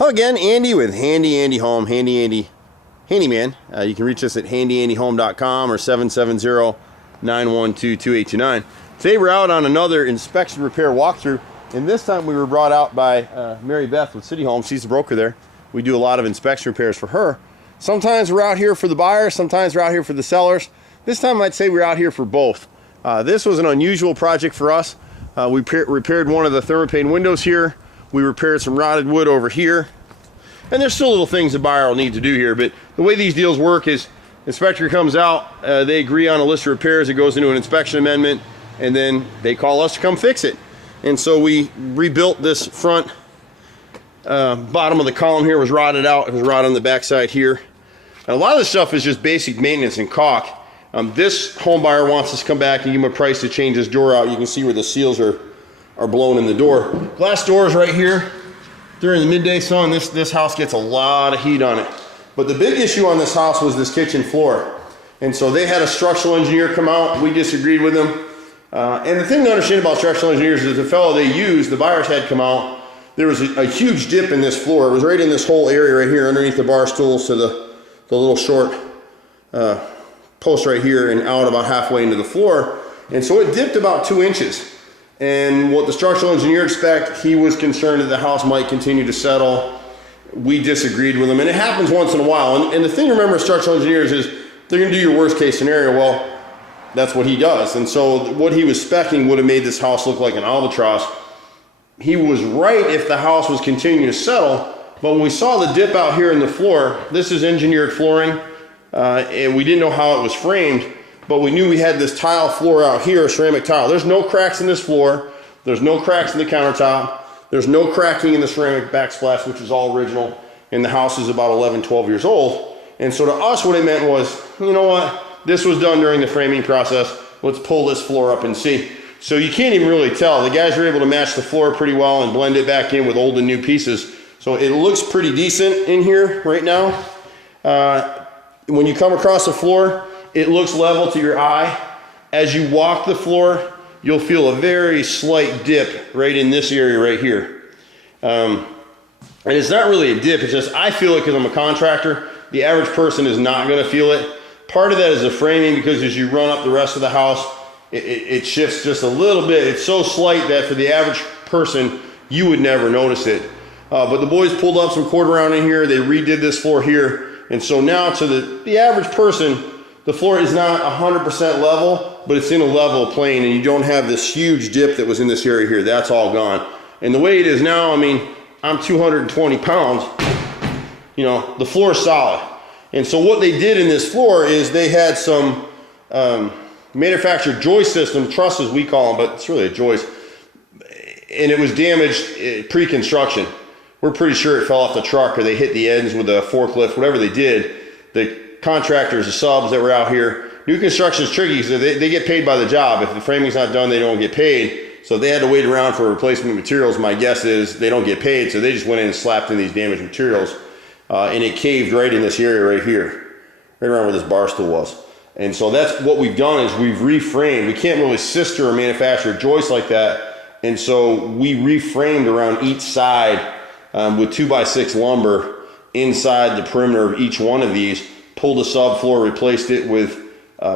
Hello again, Andy with Handy Andy Home, Handy Andy Handyman. You can reach us at HandyANDYHome.com or 770-912-2829. Today we're out on another inspection repair walkthrough, and this time we were brought out by Mary Beth with City Home. She's the broker there. We do a lot of inspection repairs for her. Sometimes we're out here for the buyers, sometimes we're out here for the sellers. This time I'd say we're out here for both. This was an unusual project for us. We repaired one of the thermopane windows here. We repaired some rotted wood over here. And there's still little things the buyer will need to do here, but the way these deals work is inspector comes out, they agree on a list of repairs, it goes into an inspection amendment, and then they call us to come fix it. And so we rebuilt this front bottom of the column here was rotted out. It was rotted on the backside here. And a lot of this stuff is just basic maintenance and caulk. This home buyer wants us to come back and give him a price to change this door out. You can see where the seals are blown in the door. Glass doors right here. During the midday sun, this house gets a lot of heat on it. But the big issue on this house was this kitchen floor. And so they had a structural engineer come out. We disagreed with them. And the thing to understand about structural engineers is the fellow they used, the buyers had come out, there was a huge dip in this floor. It was right in this whole area right here underneath the bar stools to the little short post right here and out about halfway into the floor. And so it dipped about 2 inches. And what the structural engineer expected, he was concerned that the house might continue to settle. We disagreed with him, and it happens once in a while. And the thing to remember with structural engineers is they're gonna do your worst case scenario. Well, that's what he does. And so what he was speccing would have made this house look like an albatross. He was right if the house was continuing to settle, but when we saw the dip out here in the floor, this is engineered flooring, and we didn't know how it was framed, but we knew we had this tile floor out here, ceramic tile. There's no cracks in this floor. There's no cracks in the countertop. There's no cracking in the ceramic backsplash, which is all original, and the house is about 11, 12 years old. And so to us, what it meant was, you know what? This was done during the framing process. Let's pull this floor up and see. So you can't even really tell. The guys were able to match the floor pretty well and blend it back in with old and new pieces. So it looks pretty decent in here right now. When you come across the floor, it looks level to your eye. As you walk the floor, you'll feel a very slight dip right in this area right here. And it's not really a dip, it's just I feel it because I'm a contractor. The average person is not gonna feel it. Part of that is the framing, because as you run up the rest of the house, it shifts just a little bit. It's so slight that for the average person, you would never notice it. But the boys pulled up some quarter round in here, they redid this floor here, and so now to the average person, the floor is not 100% level, but it's in a level plane, and you don't have this huge dip that was in this area here. That's all gone. And the way it is now, I mean, I'm 220 pounds, you know, the floor is solid. And so what they did in this floor is they had some manufactured joist system, trusses we call them, but it's really a joist, and it was damaged pre-construction. We're pretty sure it fell off the truck or they hit the ends with a forklift, whatever they did. The contractors, the subs that were out here, new construction is tricky because they get paid by the job. If the framing's not done, they don't get paid. So they had to wait around for replacement materials. My guess is they don't get paid, so they just went in and slapped in these damaged materials. And it caved right in this area right here, right around where this bar stool was. And so that's what we've done is we've reframed. We can't really sister or manufacture joists like that. And so we reframed around each side with 2x6 lumber inside the perimeter of each one of these, pulled the subfloor, replaced it with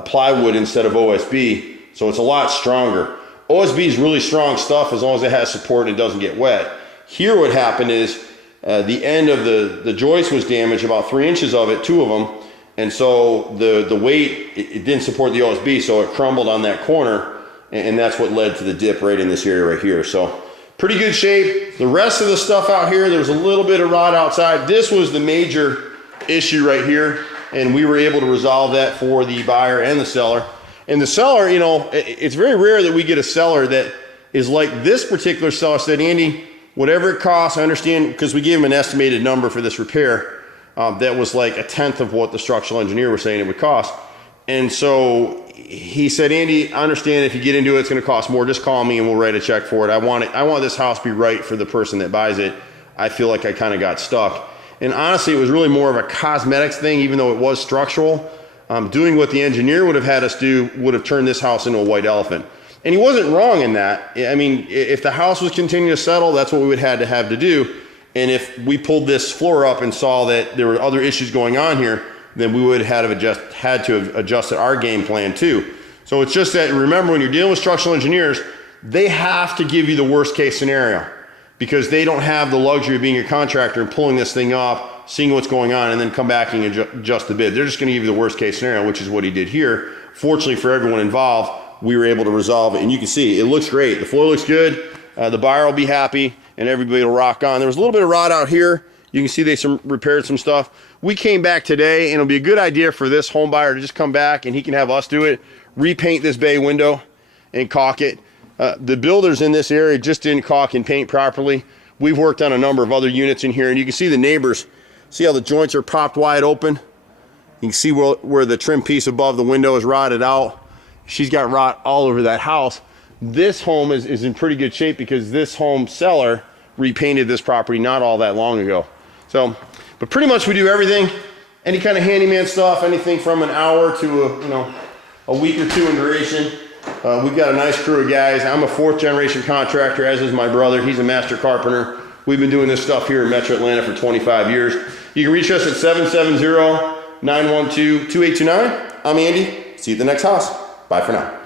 plywood instead of OSB. So it's a lot stronger. OSB is really strong stuff as long as it has support and it doesn't get wet. Here what happened is the end of the joist was damaged, about 3 inches of it, 2 of them. And so the weight, it didn't support the OSB, so it crumbled on that corner, and that's what led to the dip right in this area right here. So pretty good shape. The rest of the stuff out here, there was a little bit of rot outside. This was the major issue right here, and we were able to resolve that for the buyer and the seller. And the seller, you know, it's very rare that we get a seller that is like this particular seller said, Andy, whatever it costs, I understand, because we gave him an estimated number for this repair. That was like 1/10 of what the structural engineer was saying it would cost. And so he said, Andy, I understand if you get into it, it's gonna cost more, just call me and we'll write a check for it. I want this house to be right for the person that buys it. I feel like I kind of got stuck. And honestly, it was really more of a cosmetics thing, even though it was structural. Doing what the engineer would have had us do would have turned this house into a white elephant. And he wasn't wrong in that. I mean, if the house was continuing to settle, that's what we would have to do. And if we pulled this floor up and saw that there were other issues going on here, then we would have had to have adjusted our game plan too. So it's just that, remember, when you're dealing with structural engineers, they have to give you the worst case scenario, because they don't have the luxury of being a contractor and pulling this thing off, seeing what's going on, and then come back and adjust the bid. They're just going to give you the worst case scenario, which is what he did here. Fortunately for everyone involved, we were able to resolve it, and you can see it looks great. The floor looks good. The buyer will be happy, and everybody will rock on. There was a little bit of rot out here. You can see they repaired some stuff. We came back today, and it'll be a good idea for this home buyer to just come back, and he can have us do it, repaint this bay window and caulk it. The builders in this area just didn't caulk and paint properly. We've worked on a number of other units in here, and you can see the neighbors. See how the joints are popped wide open? You can see where the trim piece above the window is rotted out. She's got rot all over that house. This home is in pretty good shape because this home seller repainted this property not all that long ago. So, but pretty much we do everything, any kind of handyman stuff, anything from an hour to a week or two in duration. We've got a nice crew of guys. I'm a 4th generation contractor, as is my brother. He's a master carpenter. We've been doing this stuff here in Metro Atlanta for 25 years. You can reach us at 770-912-2829. I'm Andy. See you at the next house. Bye for now.